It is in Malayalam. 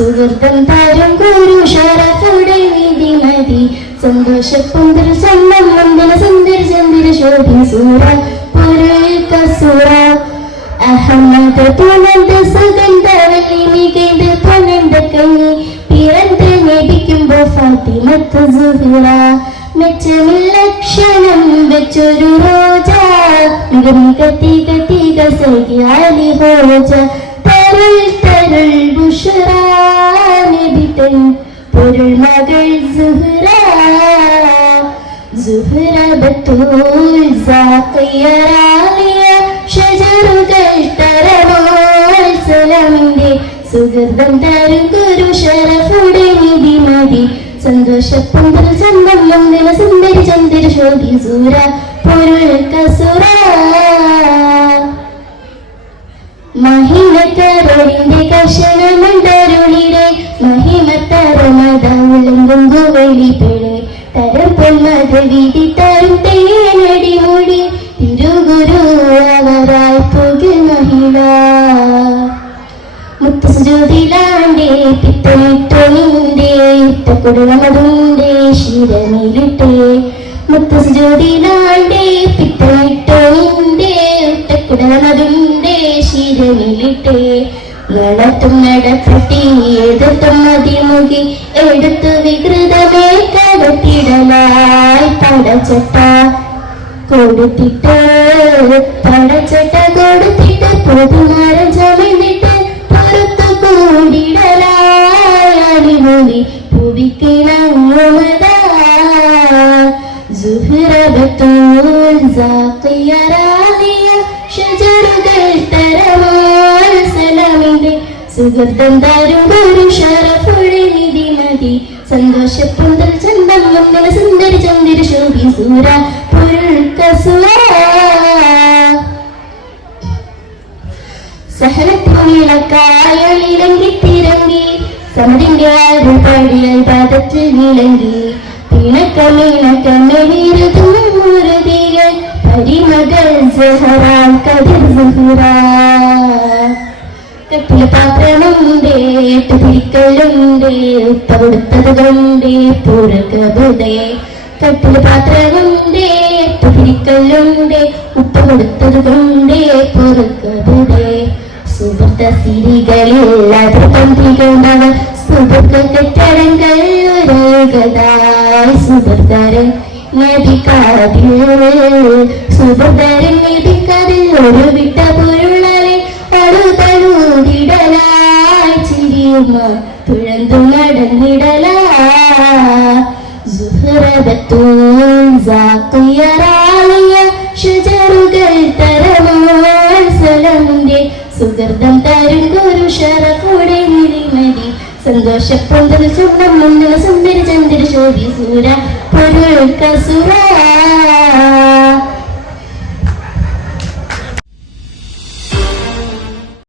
സുഹൃത്തം തരും ഗുരു ഷറഫുടെ വിധി മതി സന്തോഷപ്പുന്തൽ സ്വന്തം വന്ദന സുന്ദര ചന്ദ്ര ശോഭി സൂറ പൊരുൾ കസൂറ അഹമ്മദ് പുനന്ത സുഗന്ധവല്ലി മികൈന്ത് പുനന്ത കഞ്ഞി പിറന്ത് നബിക്കുമ്പോ ഫാത്തിമത്ത് സുഹറ മെച്ചമില്ലക്ഷണം വെച്ചൊരു റോജ മിക തിക തിക സഖിയാലി ഹോജ തരുൾ തരുൾ ബുഷറ നബി തൻ പൊരുൾ മകൾ സുഹറ സുഹറ ബത്തൂൽ സാഖിയ റാലിയ ഷജറുകൾ തരമാൽ സലാമിന്റെ സുഗന്ധം തരും ഗുരു ഷറഫുടെ നിധി മതി സന്തോഷപ്പുന്തൽ ചന്തം വന്ദന സുന്ദരി ചന്ദ്ര ശോഭി സൂര പൊരുൾ കസുര മഹിമത്തരുളിന്റെ കർശനമണ്ടരുളിടെ മഹിമത്തരമതം വെളിപ്പെടെ തരം പൊന്മത വിധി തരും തേനടി മുടി തിരുഗുരു അവരായി പുകിൽ മഹിള മുത്തുസുജോതിലാണ്ടേ പിത്തനിട്ടൊനിന്റെ ഇട്ടക്കുടമതുണ്ടേ ശിരമിലിട്ടേ മുത്തുസുജോതിലാണ്ടേ പിത്തനിട്ടൊനിന്റെ ഇട്ടക്കുടമതുണ്ടേ ശിരമിലിട്ടേ നടത്തും നടപ്പെട്ടി എതിർത്തും മതിമുകി എടുത്തു വികൃതമേ കടത്തിടലായി പടച്ചട്ട കൊടുത്തിട്ട് പടച്ചട്ട കൊടുത്തിട്ട് പൊതുമാരം ചമന്നിട്ട് പുറത്തു കൂടിടലായി അടിമുടി പുവിക്കിണങ്ങുമതാ സുഹറ ബത്തൂൽ സാഖിയ റാലിയ ഷജറുകൾ തരമാൽ സലാമിന്റെ സുഹൃത്തം തരും ഗുരു ഷറഫുടെ നിധി മതി സന്തോഷപ്പുന്തൽ ചന്തം വന്ദന സുന്ദരി ചന്ദ്ര ശോഭി സൂര പൊരുൾ കസുര സഹനത്തിനിളക്കായലിലങ്കി തിരങ്കി സമതിന്റെ ആരും പാടിയാൽ പാദത്തിൽ വിളങ്ങി പിണക്കമീണക്കമെഴുതുമുറുതികൾ പരിമകൾ സഹറാൽ കതിർ സുഹറ കട്ടില പാത്രമുണ്ടേ എട്ട് പിരിക്കലുണ്ടേ ഉപ്പ കൊടുത്തത് കൊണ്ടേ പൂരകബുദേ കട്ടില പാത്രമുണ്ടേ എട്ട് പിരിക്കലുണ്ടേ ഉപ്പ കൊടുത്തത് കൊണ്ടേ പൂരകബുദേ സുഹൃത്ത സിരികളിൽ അതിർപന്തികളുണ്ടാവ സുഹൃത്ത കെട്ടടങ്ങൾ ഒരേകതായി സുഹൃത്തരൻ നബിക്കാതിൽ സുഹൃത്തരൻ നബിക്കാതിൽ ഒരു വിട്ട പൊരുളരെ അടുതലൂടിടലായി ചിരിയുമ തുഴന്തു നടന്നിടലാ സുഹറബത്തൂൻ സാഖിയ റാലിയ ഷജറുകൾ തരമാൽ സലാമിന്റെ സുഗന്ധം തരും ഗുരു ഷറഫുടെ നിധി മതി സന്തോഷപ്പുന്തൽ ചുണ്ടം മുന്തല സുന്ദര ചന്ദ്ര ശോഭി സൂര പൊരുൾ കസുര